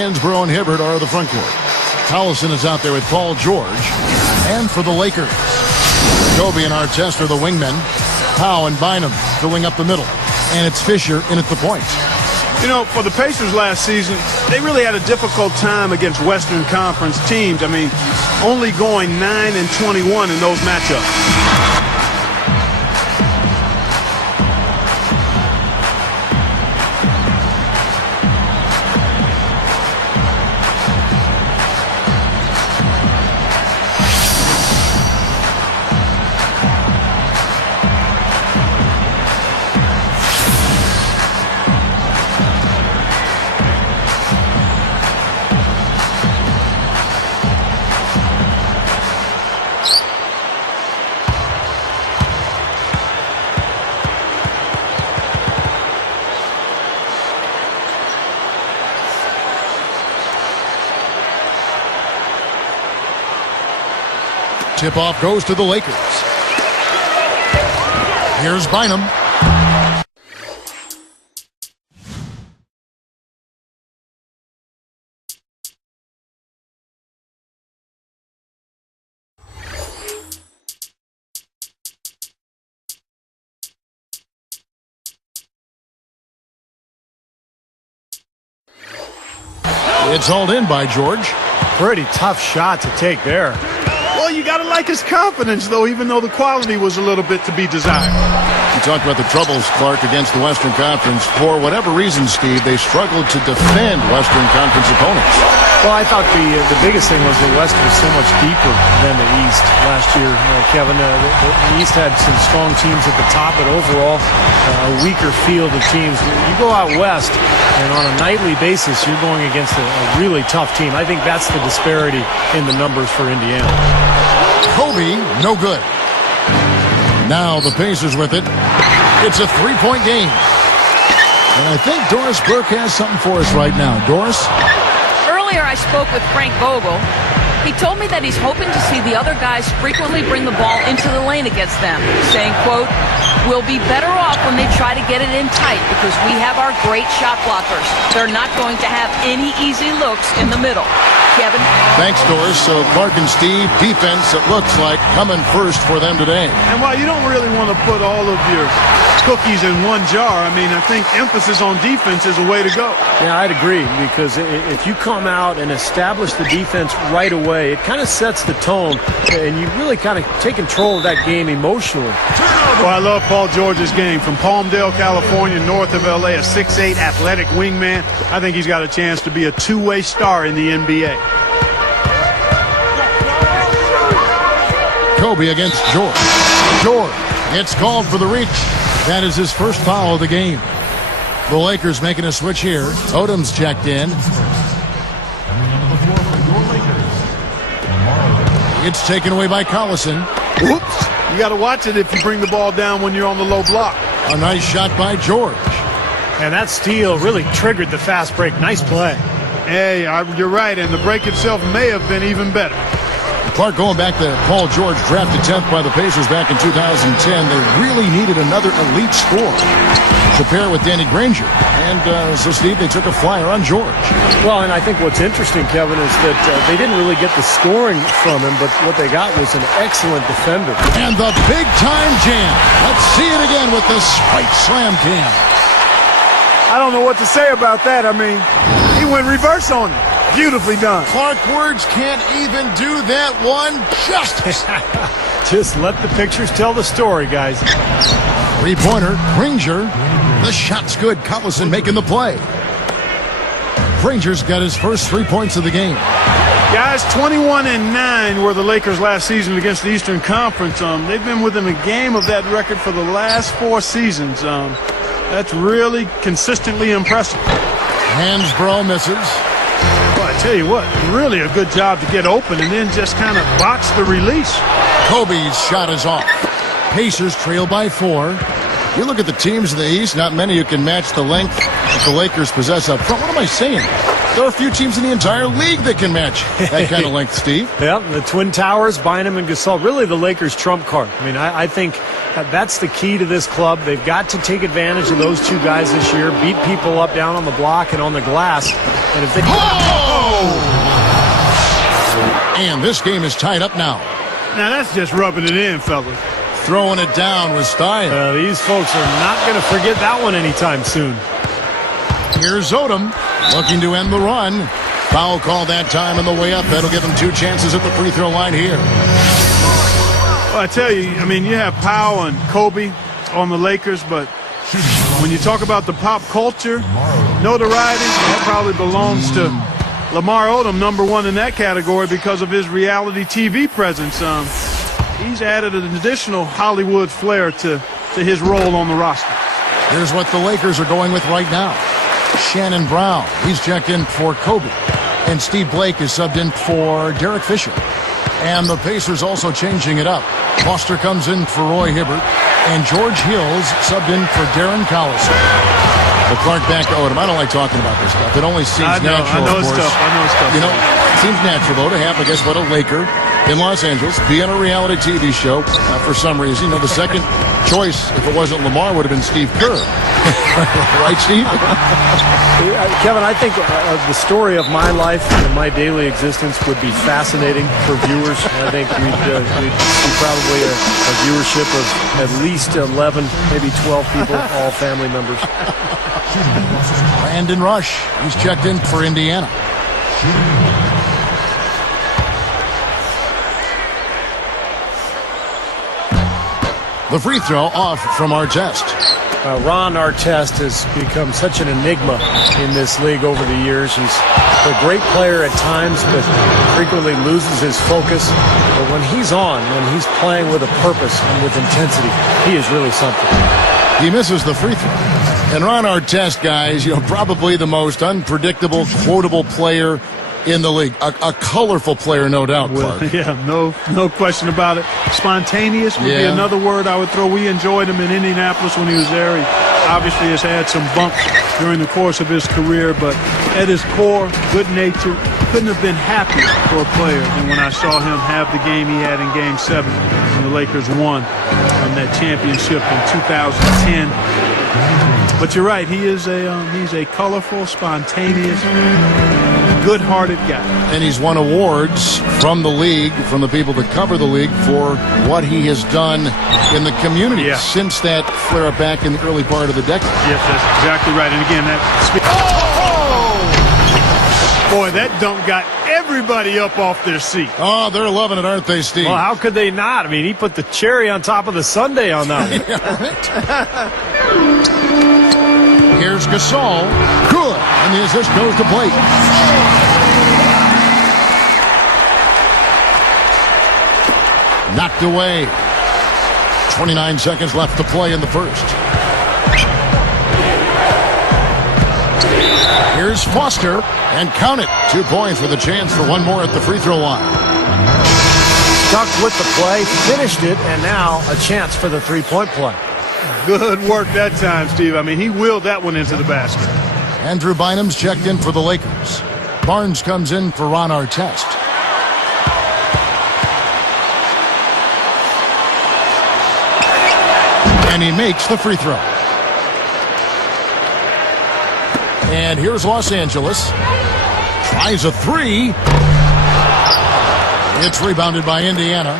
Hansbrough and Hibbert are the front court. Collison is out there with Paul George. And for the Lakers, Kobe and Artest are the wingmen. Powell and Bynum filling up the middle. And it's Fisher in at the point. You know, for the Pacers last season, they really had a difficult time against Western Conference teams. I mean, only going 9-21 in those matchups. Tip-off goes to the Lakers. Here's Bynum. It's hauled in by George. Pretty tough shot to take there. Well, you got to like his confidence, though, even though the quality was a little bit to be desired. You talked about the troubles, Clark, against the Western Conference. For whatever reason, Steve, they struggled to defend Western Conference opponents. Well, I thought the biggest thing was the West was so much deeper than the East last year, Kevin. The East had some strong teams at the top, but overall, a weaker field of teams. You go out West, and on a nightly basis, you're going against a really tough team. I think that's the disparity in the numbers for Indiana. Kobe, no good. Now the Pacers with it. It's a three-point game. And I think Doris Burke has something for us right now. Doris? Earlier I spoke with Frank Vogel. He told me that he's hoping to see the other guys frequently bring the ball into the lane against them, saying, quote, "We'll be better off when they try to get it in tight because we have our great shot blockers. They're not going to have any easy looks in the middle." Kevin? Thanks, Doris. So Clark and Steve, defense, it looks like, coming first for them today. And while you don't really want to put all of your cookies in one jar, I mean, I think emphasis on defense is a way to go. Yeah, I'd agree, because if you come out and establish the defense right away, it kind of sets the tone, and you really kind of take control of that game emotionally. Well, I love Paul George's game. From Palmdale, California, north of L.A., a 6'8" athletic wingman. I think he's got a chance to be a two-way star in the NBA. Kobe against George. George gets called for the reach. That is his first foul of the game. The Lakers making a switch here. Odom's checked in. It's taken away by Collison. Whoops. You got to watch it if you bring the ball down when you're on the low block. A nice shot by George. And that steal really triggered the fast break. Nice play. Hey, you're right, and the break itself may have been even better. Clark, going back to Paul George, drafted 10th by the Pacers back in 2010, they really needed another elite scorer to pair with Danny Granger. And so, Steve, they took a flyer on George. Well, and I think what's interesting, Kevin, is that they didn't really get the scoring from him, but what they got was an excellent defender. And the big-time jam. Let's see it again with the Spike Slam cam. I don't know what to say about that. I mean, he went reverse on it. Beautifully done. Clark, words can't even do that one justice. Just let the pictures tell the story, guys. Three-pointer, Granger. The shot's good. Collison making the play. Granger's got his first 3 points of the game. Guys, 21-9 were the Lakers last season against the Eastern Conference. They've been within a game of that record for the last 4 seasons. That's really consistently impressive. Hansbrough misses. Well, I tell you what, really a good job to get open and then just kind of box the release. Kobe's shot is off. Pacers trail by 4. You look at the teams in the East, not many who can match the length that the Lakers possess up front. What am I saying? There are a few teams in the entire league that can match that kind of length, Steve. Yeah, the Twin Towers, Bynum and Gasol, really the Lakers' trump card. I mean, I think that's the key to this club. They've got to take advantage of those two guys this year, beat people up down on the block and on the glass. And if they... And this game is tied up now. Now that's just rubbing it in, fellas. Throwing it down with style. These folks are not going to forget that one anytime soon. Here's Odom looking to end the run. Foul call that time on the way up. That'll give him 2 chances at the free throw line here. Well, I tell you, I mean, you have Powell and Kobe on the Lakers, but when you talk about the pop culture notoriety, that probably belongs to Lamar Odom, number 1 in that category because of his reality TV presence. He's added an additional Hollywood flair to his role on the roster. Here's what the Lakers are going with right now. Shannon Brown, he's checked in for Kobe. And Steve Blake is subbed in for Derek Fisher. And the Pacers also changing it up. Foster comes in for Roy Hibbert. And George Hills subbed in for Darren Collison. Well, Clark, back to Odom. I don't like talking about this stuff. It only seems natural, I know of it's course. tough. I know it's tough. You know, it seems natural, though, to have, I guess, what, a Laker in Los Angeles, be on a reality TV show for some reason. You know, the second choice, if it wasn't Lamar, would have been Steve Kerr. Right, Steve? Kevin, I think the story of my life and my daily existence would be fascinating for viewers. I think we'd see probably a viewership of at least 11, maybe 12 people, all family members. Brandon Rush, he's checked in for Indiana. The free throw off from Artest. Ron Artest has become such an enigma in this league over the years. He's a great player at times, but frequently loses his focus. But when he's on, when he's playing with a purpose and with intensity, he is really something. He misses the free throw. And Ron Artest, guys, you know, probably the most unpredictable, quotable player in the league. A colorful player, no doubt, Clark. Well, yeah, no question about it. Spontaneous would be another word I would throw. We enjoyed him in Indianapolis when he was there. He obviously has had some bumps during the course of his career, but at his core, good-natured. Couldn't have been happier for a player than when I saw him have the game he had in Game 7 when the Lakers won that championship in 2010. But you're right, he's a colorful, spontaneous, good-hearted guy. And he's won awards from the league, from the people that cover the league, for what he has done in the community since that flare-up back in the early part of the decade. Yes, that's exactly right. And again, that... Boy, that dunk got everybody up off their seat. Oh, they're loving it, aren't they, Steve? Well, how could they not? I mean, he put the cherry on top of the sundae on that one. Here's Gasol. Good. And the assist goes to Blake. Knocked away. 29 seconds left to play in the first. Here's Foster, and count it. 2 points with a chance for one more at the free throw line. Stuck with the play, finished it, and now a chance for the three-point play. Good work that time, Steve. I mean, he willed that one into the basket. Andrew Bynum's checked in for the Lakers. Barnes comes in for Ron Artest. And he makes the free throw. And here's Los Angeles. Tries a three. It's rebounded by Indiana.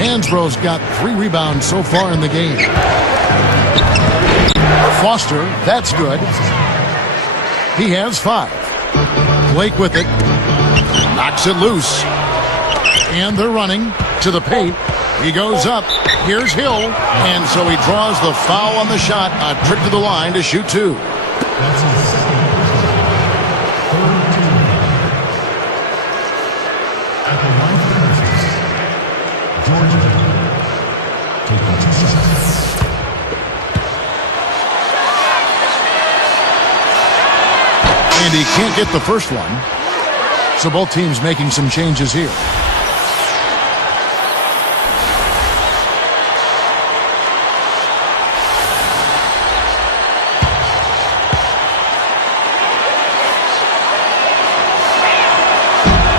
Hansbrough's got 3 rebounds so far in the game. Foster, that's good. He has 5. Blake with it. Knocks it loose. And they're running to the paint. He goes up. Here's Hill. And so he draws the foul on the shot. A trip to the line to shoot 2. And he can't get the first one. So both teams making some changes here.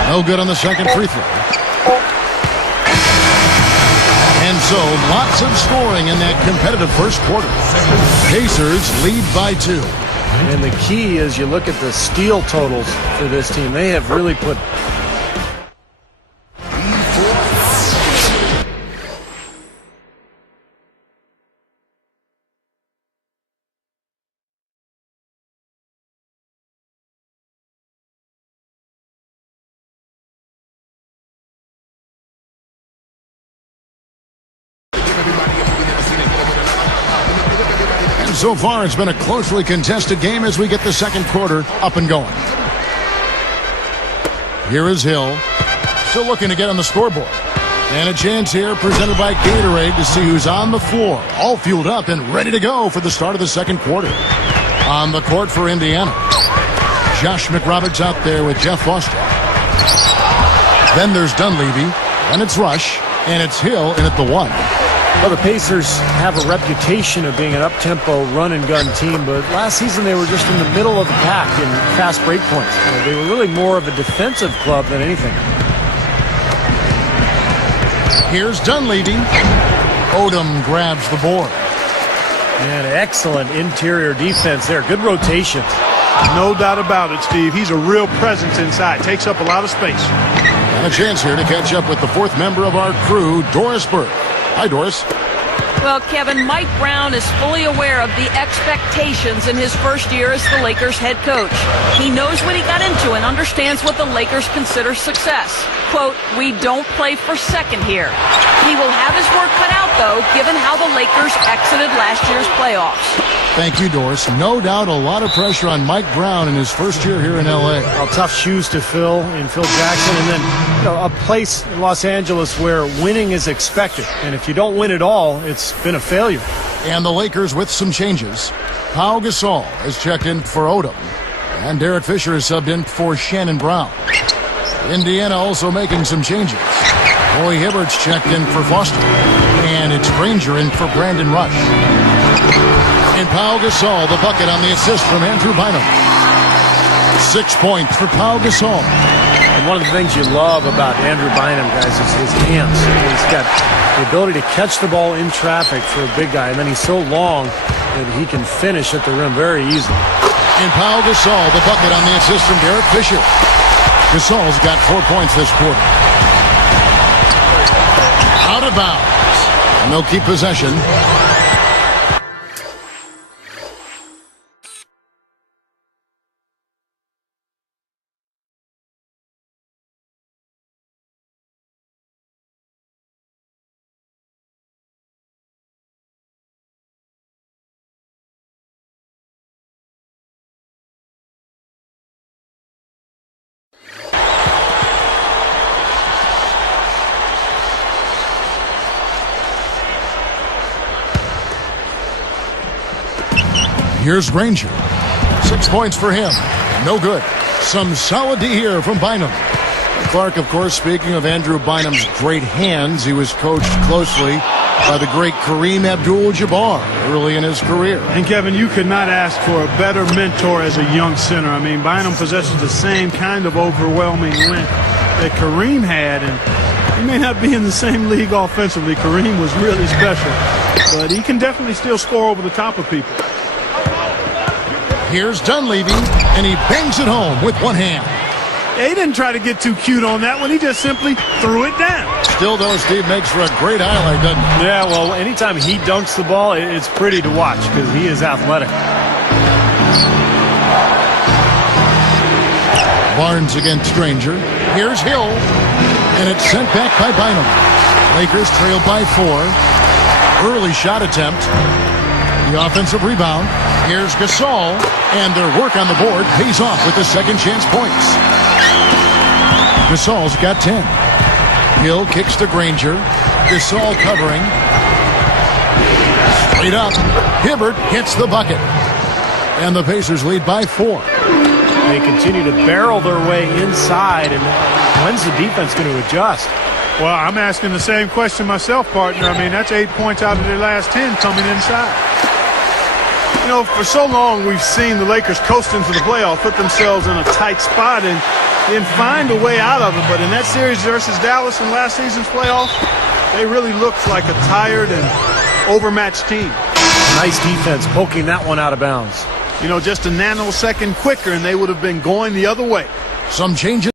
No good on the second free throw. And so lots of scoring in that competitive first quarter. Pacers lead by 2. And the key is you look at the steal totals for this team. They have really put So far, it's been a closely contested game as we get the second quarter up and going. Here is Hill, still looking to get on the scoreboard. And a chance here presented by Gatorade to see who's on the floor, all fueled up and ready to go for the start of the second quarter. On the court for Indiana, Josh McRoberts out there with Jeff Foster. Then there's Dunleavy, and it's Rush, and it's Hill in at the one. Well, the Pacers have a reputation of being an up-tempo run-and-gun team, but last season they were just in the middle of the pack in fast break points. They were really more of a defensive club than anything. Here's Dunleavy. Odom grabs the board. And excellent interior defense there. Good rotations. No doubt about it, Steve. He's a real presence inside. Takes up a lot of space. And a chance here to catch up with the fourth member of our crew, Doris Burke. Hi, Doris. Well, Kevin, Mike Brown is fully aware of the expectations in his first year as the Lakers head coach. He knows what he got into and understands what the Lakers consider success. Quote, "We don't play for second here." He will have his work cut out, though, given how the Lakers exited last year's playoffs. Thank you, Doris. No doubt a lot of pressure on Mike Brown in his first year here in L.A. Well, tough shoes to fill in Phil Jackson, and then a place in Los Angeles where winning is expected. And if you don't win at all, it's been a failure. And the Lakers with some changes. Pau Gasol has checked in for Odom, and Derek Fisher is subbed in for Shannon Brown. Indiana also making some changes. Roy Hibbert's checked in for Foster, and it's Granger in for Brandon Rush. And Pau Gasol, the bucket on the assist from Andrew Bynum. 6 points for Pau Gasol. And one of the things you love about Andrew Bynum, guys, is his hands. He's got the ability to catch the ball in traffic for a big guy, and then he's so long that he can finish at the rim very easily. And Pau Gasol, the bucket on the assist from Derek Fisher. Gasol's got 4 points this quarter. Out of bounds. And they'll keep possession. Here's Granger. 6 points for him. No good. Some solid D here from Bynum. Clark, of course, speaking of Andrew Bynum's great hands, he was coached closely by the great Kareem Abdul-Jabbar early in his career. And, Kevin, you could not ask for a better mentor as a young center. I mean, Bynum possesses the same kind of overwhelming length that Kareem had, and he may not be in the same league offensively. Kareem was really special, but he can definitely still score over the top of people. Here's Dunleavy, and he bangs it home with one hand. Yeah, he didn't try to get too cute on that one. He just simply threw it down. Still, though, Steve, makes for a great highlight, doesn't it? Yeah, well, anytime he dunks the ball, it's pretty to watch because he is athletic. Barnes against Granger. Here's Hill, and it's sent back by Bynum. Lakers trail by 4. Early shot attempt. The offensive rebound. Here's Gasol, and their work on the board pays off with the second chance points. Gasol's got 10. Hill kicks to Granger. Gasol covering. Straight up. Hibbert hits the bucket. And the Pacers lead by 4. They continue to barrel their way inside, and when's the defense going to adjust? Well, I'm asking the same question myself, partner. I mean, that's 8 points out of their last 10 coming inside. You know, for so long we've seen the Lakers coast into the playoffs, put themselves in a tight spot, and then find a way out of it. But in that series versus Dallas in last season's playoffs, they really looked like a tired and overmatched team. Nice defense poking that one out of bounds. just a nanosecond quicker, and they would have been going the other way. Some changes.